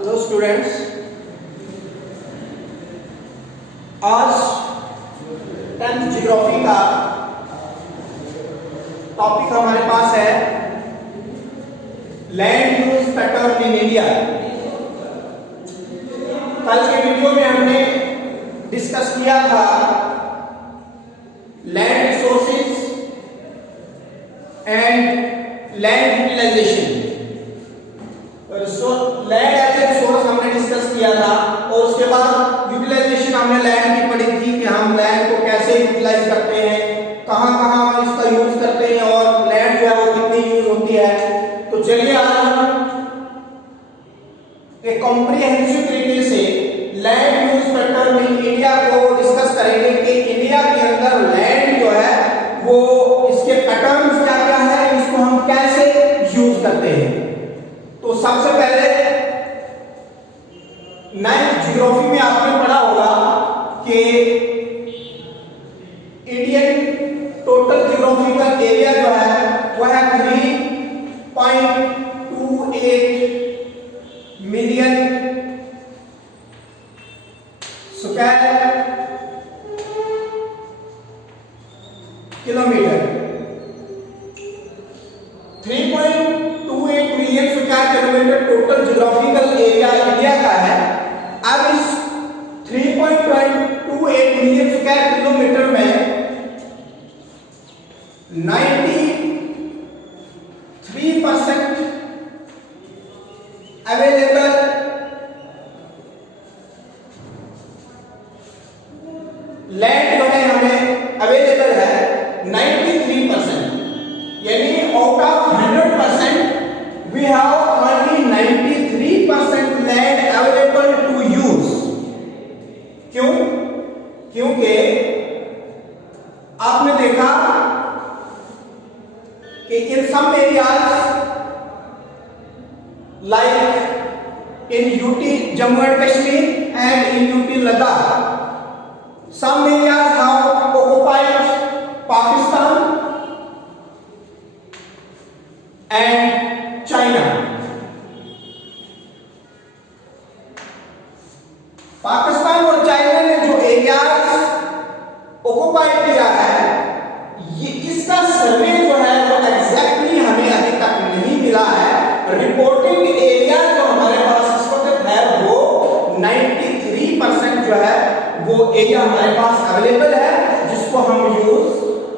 Hello students, आज 10th geography का topic हमारे पास है land use pattern in India. कल के वीडियो में हमने डिस्कस किया था land resources and land utilization. Land as a resource हमने डिस्कस किया था और उसके बाद यूटिलाइजेशन हमने लैंड की पढ़ी थी कि हम लैंड को कैसे यूटिलाइज करते हैं, कहां कहां हम इसका यूज करते हैं और लैंड जो है वो कितनी यूज होती है। तो चलिए आज हम एक कॉम्प्रिहेंसिव तरीके से land use pattern in India को डिस्कस करेंगे कि इंडिया के अंदर लैंड जो है वो इसके पैटर्न्स क्या क्या है, इसको हम कैसे यूज करते हैं। तो सबसे पहले 9th ज्योग्राफी में आपने पढ़ा होगा कि इंडियन टोटल ज्योग्राफिकल एरिया जो है वह है 3.28 million square kilometre. 3.28 million square kilometre total geographical area India का है। अब इस 3.28 मिलियन स्क्वायर किलोमीटर में 93% अवेलेबल लैंड जो है हमें अवेलेबल है 93%, यानी out of 100% we have only 93% land available to use. क्यों? क्योंकि आपने देखा कि in some areas like in UT Jammu and Kashmir and in UT Ladakh some areas have occupied Pakistan and China. Pakistan और चाइना ने जो एरियाज ऑक्युपाई किया है, ये इसका सर्वे जो है वो एग्जैक्टली हमें अभी तक नहीं मिला है। रिपोर्टिंग एरिया जो हमारे पास इस वक्त है वो 93% जो है वो एरिया हमारे पास अवेलेबल है जिसको हम यूज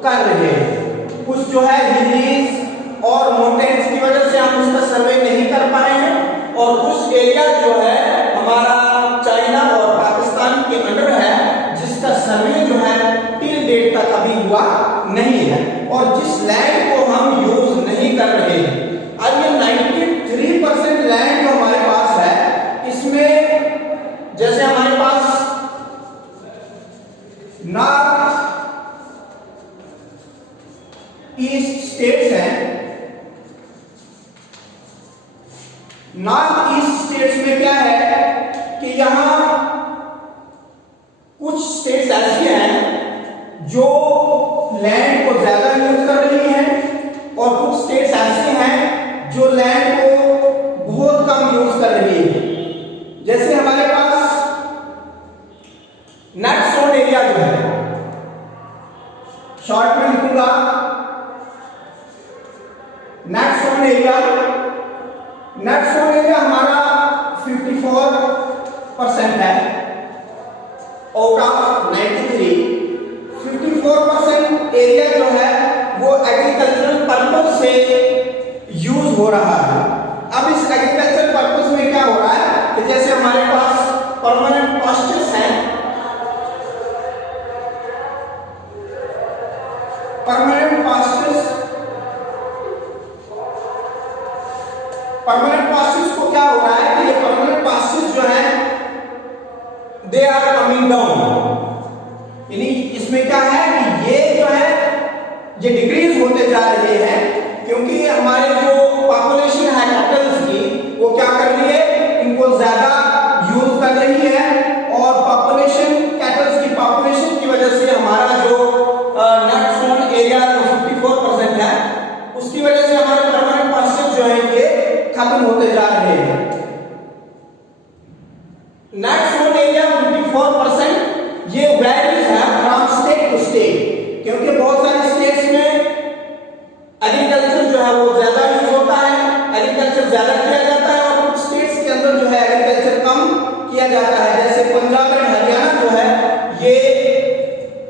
कर रहे हैं। कुछ जो है हिलीज और माउंटेन्स की वजह से हम उसका सर्वे नहीं कर पाए हैं और कुछ एरिया जो है हमारा चाइना और पाकिस्तान के अंडर है जिसका सर्वे जो है टिल डेट तक अभी हुआ नहीं है और जिस लैंड को हम यूज नहीं कर रहे हैं। अब ये 93% लैंड जो हमारे पास है इसमें जैसे हमारे पास नॉर्थ ईस्ट स्टेट्स हैं। नॉर्थ ईस्ट स्टेट्स में क्या है कि यहां कुछ स्टेट्स ऐसी हैं जो लैंड को ज्यादा यूज कर रही हैं और कुछ स्टेट्स ऐसी हैं जो लैंड को बहुत कम यूज कर रही है। जैसे हमारे पास नेट जोन एरिया जो है, शॉर्ट में लिखूंगा net zone area. Net zone area हमारा 54% है आउट ऑफ 93। 54% एरिया जो है वो एग्रीकल्चरल पर्पस से यूज हो रहा है। अब इस एग्रीकल्चरल पर्पस में क्या हो रहा है जाता है। जैसे पंजाब एंड हरियाणा जो है ये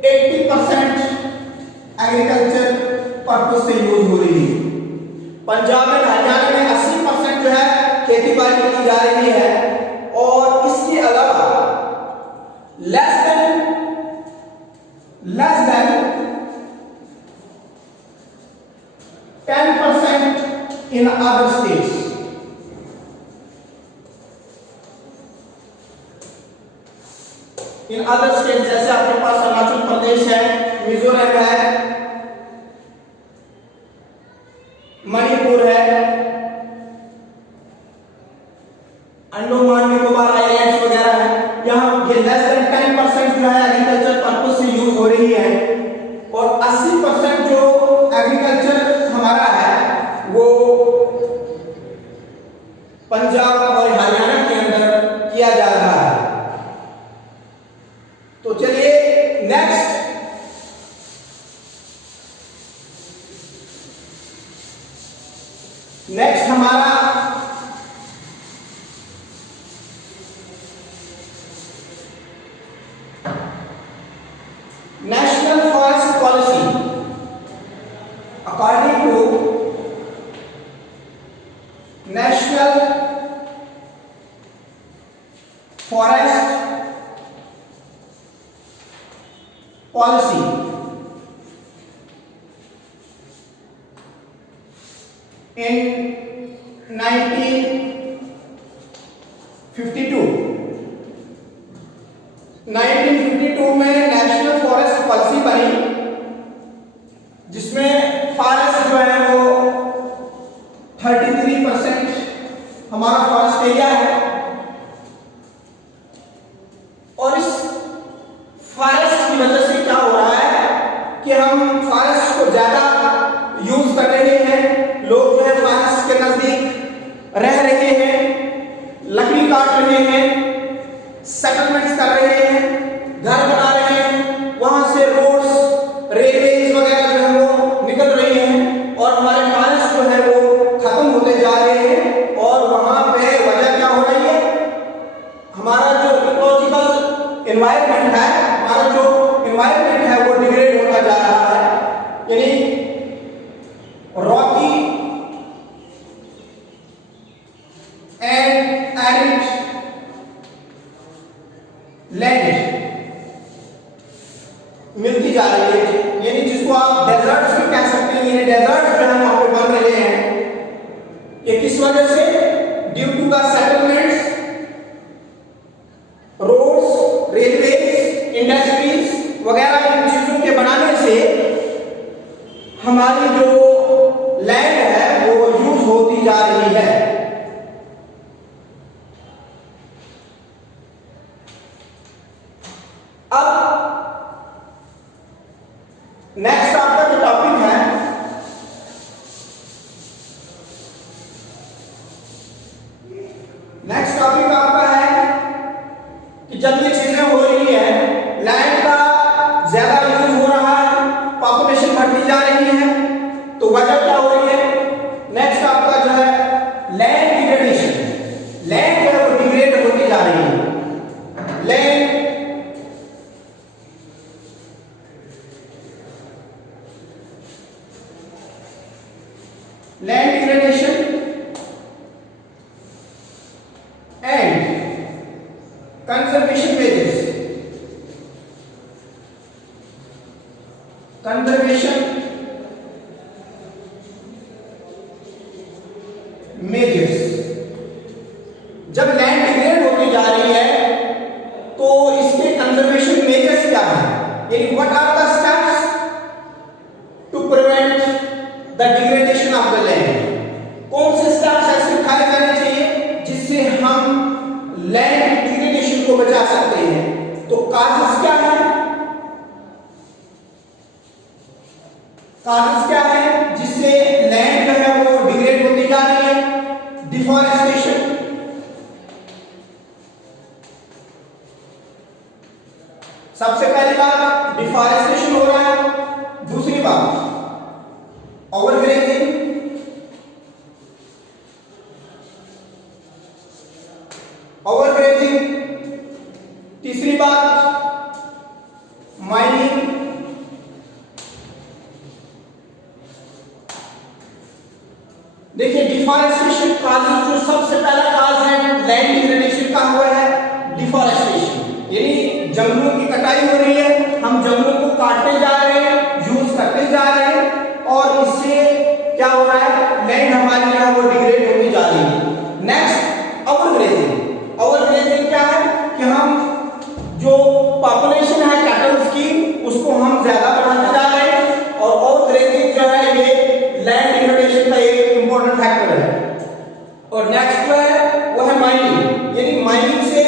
80% एग्रीकल्चर पर्पस से यूज हो रही है। पंजाब एंड हरियाणा में 80% जो है खेती बाड़ी की जा रही है। और इसके अलावा less than 10% in other states. In other states जैसे आपके पास अरुणाचल प्रदेश है, मिजोरम है, मणिपुर है, अंडमान निकोबार आइलैंड्स वगैरह है। यहाँ ये लेस देन 10% जो है एग्रीकल्चर पर्पस से यूज हो रही है। और 80% जो एग्रीकल्चर हमारा है वो पंजाब और हरियाणा के अंदर किया जा रहा है। तो चलिए नेक्स्ट हमारा national forest policy. According to national forest policy in 1952 में नेशनल फॉरेस्ट पॉलिसी बनी, जिसमें फॉरेस्ट जो है वो 33% हमारा फॉरेस्ट एरिया है। और इस फॉरेस्ट की वजह से क्या हो रहा है कि हम फॉरेस्ट को ज्यादा यूज कर रहे हैं। लोग जो है फॉरेस्ट के नजदीक रह रहे हैं, लकड़ी काट रहे हैं, सेटलमेंट्स कर रहे हैं, घर बना रहे हैं, वहां से रोड्स, रेलवेज वगैरह जो है वो निकल रही हैं और हमारे फॉरेस्ट जो है वो खत्म होते जा रहे हैं। और वहां पे वजह क्या हो रही है, हमारा जो इकोलॉजिकल एनवायरनमेंट है, हमारा जो एनवायरनमेंट है वो डिग्रेड होता जा रहा है। यानी रॉकी एंड एरिड लैंड मिलती जा रही है, यानी जिसको आप डेजर्ट्स भी कह सकते हैं। ये डेजर्ट्स जो है वहां पे बन रहे हैं। ये किस वजह से? Due to the settlements, roads, railways, industries वगैरह इन चीजों के बनाने से हमारी जो लैंड है वो यूज होती जा रही है। अब नेक्स्ट आपका जो टॉपिक है, नेक्स्ट टॉपिक आपका है कि जब ये चीजें हो रही है, लैंड का ज्यादा यूज हो रहा है, पॉपुलेशन बढ़ती जा रही है, तो वजह क्या हो रही है? नेक्स्ट आपका जो है लैंड डिग्रेडेशन। लैंड जो है वो डिग्रेड होती जा रही है। Land degradation and conservation measures. Conservation measures. जब लैंड डिग्रेड होती जा रही है तो इसके कंजर्वेशन मेजर्स क्या है, यानी what are the steps to prevent the degradation of the land. कौन से स्टेप्स ऐसे उठाए जाने चाहिए जिससे हम लैंड डिग्रेडेशन को बचा सकते हैं? तो काजेस क्या है? काजेस क्या है जिससे लैंड जो है वो डिग्रेड होती जा रही है? डिफॉरेस्टेशन, सबसे पहली बात डिफॉरेस्टेशन हो रहा है। दूसरी बात ओवरग्रेजिंग, ओवरग्रेजिंग तीसरी बात, माइनिंग। देखिए डिफॉरेस्टेशन काज जो सबसे पहला काज है लैंड डिग्रेडेशन का हुआ है डिफॉरेस्टेशन, यानी जंगलों की कटाई हो रही है, हम जंगलों को काटते जा रहे हैं, यूज करते जा रहे हैं और इससे क्या हो रहा है, लैंड हमारी जो है वो डिग्रेड होती जा रही है। Next overgrazing. ओवरग्रेजिंग क्या है कि हम जो पॉपुलेशन है कैटल्स की उसको हम ज्यादा बढ़ाते जा रहे हैं और ओवरग्रेजिंग जो है ये लैंड डिग्रेडेशन का एक इंपॉर्टेंट फैक्टर है। और नेक्स्ट जो है वो है माइनिंग, यानी माइनिंग से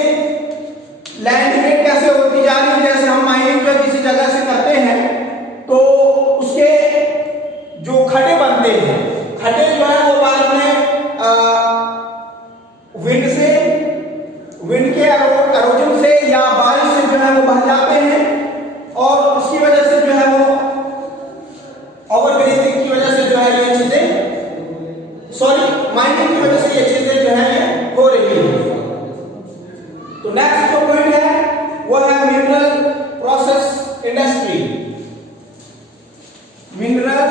लैंड डिग्रेड कैसे होती जा रही है। जैसे हम माइनिंग जो किसी जगह से करते हैं तो उसके जो खड्डे बनते हैं, खड्डे जो है वो बाद में विंड के एरोजन से या बारिश से जो है वो बह जाते हैं और उसकी वजह से जो है वो ओवरग्रेजिंग की वजह से जो है ये चीजें माइनिंग की वजह से ये चीजें जो है ये हो रही है। तो नेक्स्ट जो पॉइंट है वो है mineral process industry. Mineral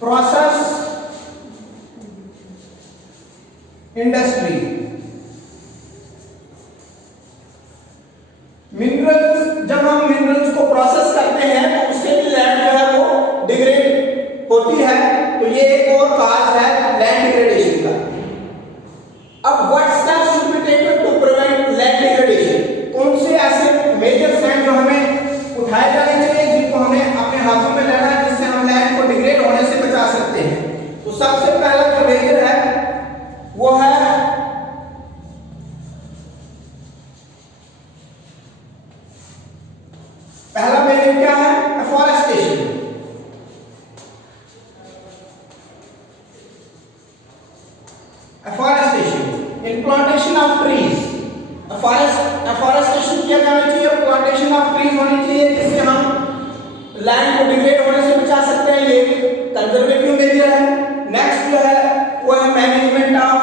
process industry. Minerals, जब हम मिनरल्स को प्रोसेस करते हैं तो उससे भी लैंड जो है वो डिग्रेड होती है, तो ये एक और काज है लैंड डिग्रेडेशन का। अब what steps should be taken to prevent land degradation, कौन से ऐसे मेजर्स हैं जो हमें उठाए जाने चाहिए, जिनको हमें अपने हाथों में लेना है, जिससे हम लैंड को डिग्रेड होने से बचा सकते हैं। तो सबसे पहला जो मेजर है वो है पहला मेजर क्या है, afforestation. Afforestation in plantation of trees. Afforestation किया जाना चाहिए, प्लांटेशन ऑफ ट्रीज होनी चाहिए, जिससे हम लैंड को डिग्रेड होने से बचा सकते हैं। ये कंजर्वेटिव मेजर है। नेक्स्ट जो है वो है management of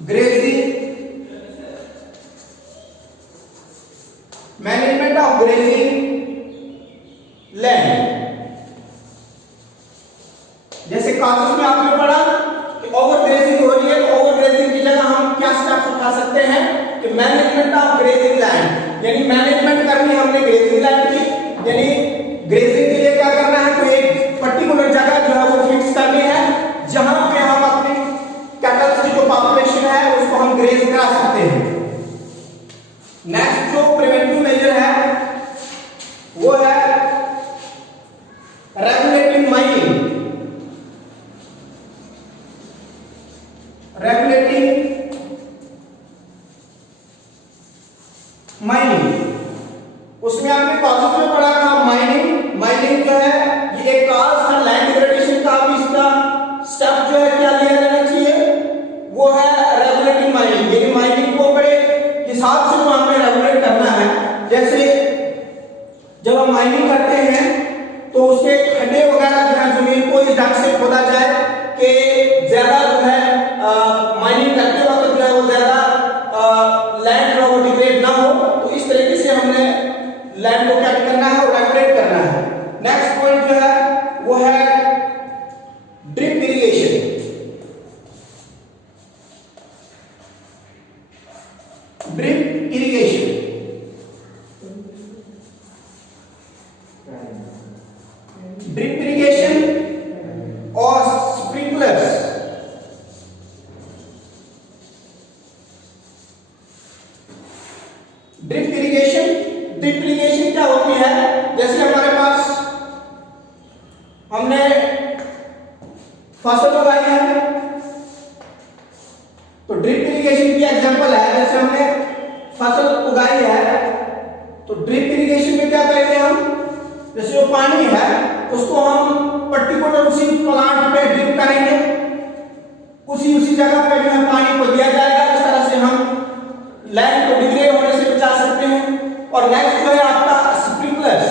grazing. Management of grazing land. जैसे कागज में आपने पढ़ा कि ओवर ग्रेजिंग हो रही है, तो ओवर ग्रेजिंग की जगह हम क्या स्टेप्स उठा सकते हैं कि मैनेजमेंट ऑफ ग्रेजिंग लैंड, यानी मैनेजमेंट करनी है हमने ग्रेजिंग लैंड की, यानी ग्रेजिंग के लिए क्या करना है, कोई एक पर्टिकुलर जगह जो है वो फिक्स करनी है जहां पे हम अपनी कैटल्स की जो पॉपुलेशन है उसको हम ग्रेज करा सकते हैं। नेक्स्ट जो प्रिवेंटिव मेजर है वो है रेगुलेटिंग माइनिंग। रेगुलेटिंग माइनिंग, उसमें आपने कॉलेज में पढ़ा था माइनिंग। माइनिंग जो है ये एक काज है लैंड डिग्रेडेशन का। अब इसका स्टेप जो है क्या लिया जाना चाहिए, वो है रेगुलेटिंग माइनिंग, यानी माइनिंग को बड़े हिसाब से तो हमें रेगुलेट करना है। जैसे जब हम माइनिंग करते हैं तो उसके खड्डे वगैरह जो है जमीन को इस ढंग से खोदा जाए कि ज्यादा जो है माइनिंग करते वक्त जो है वो ज्यादा लैंड जो वो डिग्रेड ना हो। तो इस तरीके से हमने लैंड को क्या करना है, रेगुलेट करना है। नेक्स्ट पॉइंट जो है वो है drip irrigation. Drip irrigation, drip irrigation और स्प्रिंकलर्स। ड्रिप इरिगेशन क्या होती है, जैसे हमारे पास हमने फसल उगाई है तो ड्रिप इरिगेशन की एग्जांपल है। जैसे हमने फसल उगाई है तो ड्रिप इरिगेशन में क्या करेंगे हम, जैसे जो पानी है उसको हम पर्टिकुलर उसी प्लांट पे ड्रिप करेंगे, उसी जगह पे जो है पानी को दिया जाएगा। इस तरह से हम लैंड को डिग्रेड होने से बचा सकते हैं। और नेक्स्ट जो है आपका स्प्रिंकलर्स।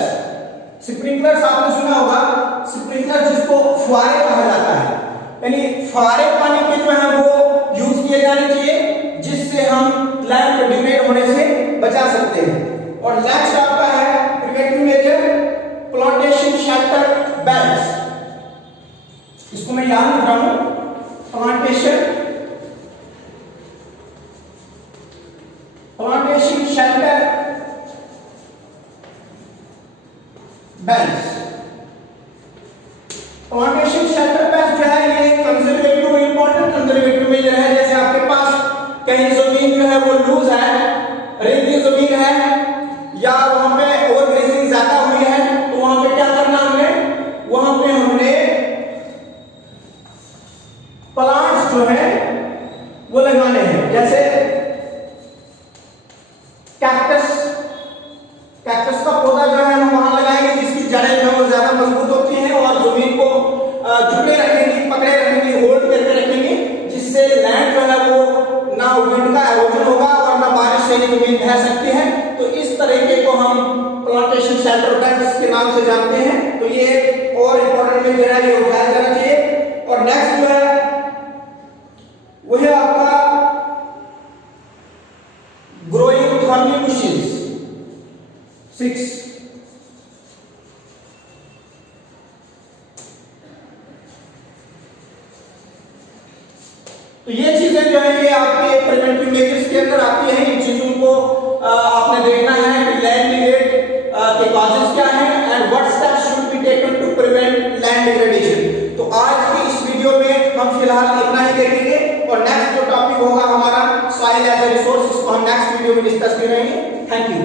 स्प्रिंकलर्स आपने सुना होगा, स्प्रिंकलर जिसको फुहारे कहा जाता है, यानी फुहारे पानी के जो है वो यूज किए जाने चाहिए, जिससे हम लैंप डिग्रेड होने से बचा सकते हैं। और नेक्स्ट आपका है preventive measure, plantation shelter belts. इसको मैं याद लिख रहा हूं, plantation shelter belts. Plantation shelter belts जो है ये कंजर्वेटिव इंपॉर्टेंट कंजर्वेटिव मेजर है। जैसे आपके पास कहीं जमीन जो है वो लूज है, रेती जमीन है, या वहां पे ओवर ग्रेजिंग ज्यादा हुई है, तो वहां पे क्या करना हमने, वहां पे हमने प्लांट्स जो है वो लगाने हैं। जैसे कैक्टस का पौधा जो है हम वहां लगाएंगे जिसकी जड़ें जो है वो ज्यादा मजबूत होती हैं और जमीन को जुड़े रखेंगी, पकड़े रखेंगी, होल्ड करके रखेंगी, जिससे लैंड जो है वो ना विंड का एरोजन होगा और ना बारिश से जमीन बह सकती है। तो इस तरीके को हम प्लांटेशन शेल्टर बेल्स के नाम से जानते हैं। तो ये और इंपॉर्टेंट मेजर है, ये उठाया जाना चाहिए। और नेक्स्ट जो है वो है आपका ग्रोइंग थॉर्नी बुशेस 6। तो ये चीजें जो है ये आपके प्रिवेंटिव मेजर्स के अंदर आती हैं। इन चीजों को आपने देखना है कि लैंड डिग्रेड के कॉजेस क्या हैं and what steps should be taken to prevent land degradation. तो आज की इस वीडियो में हम फिलहाल इतना ही देखेंगे और नेक्स्ट जो टॉपिक होगा हमारा सॉइल एज ए रिसोर्स, इसको हम नेक्स्ट वीडियो में डिस्कस करेंगे। Thank you.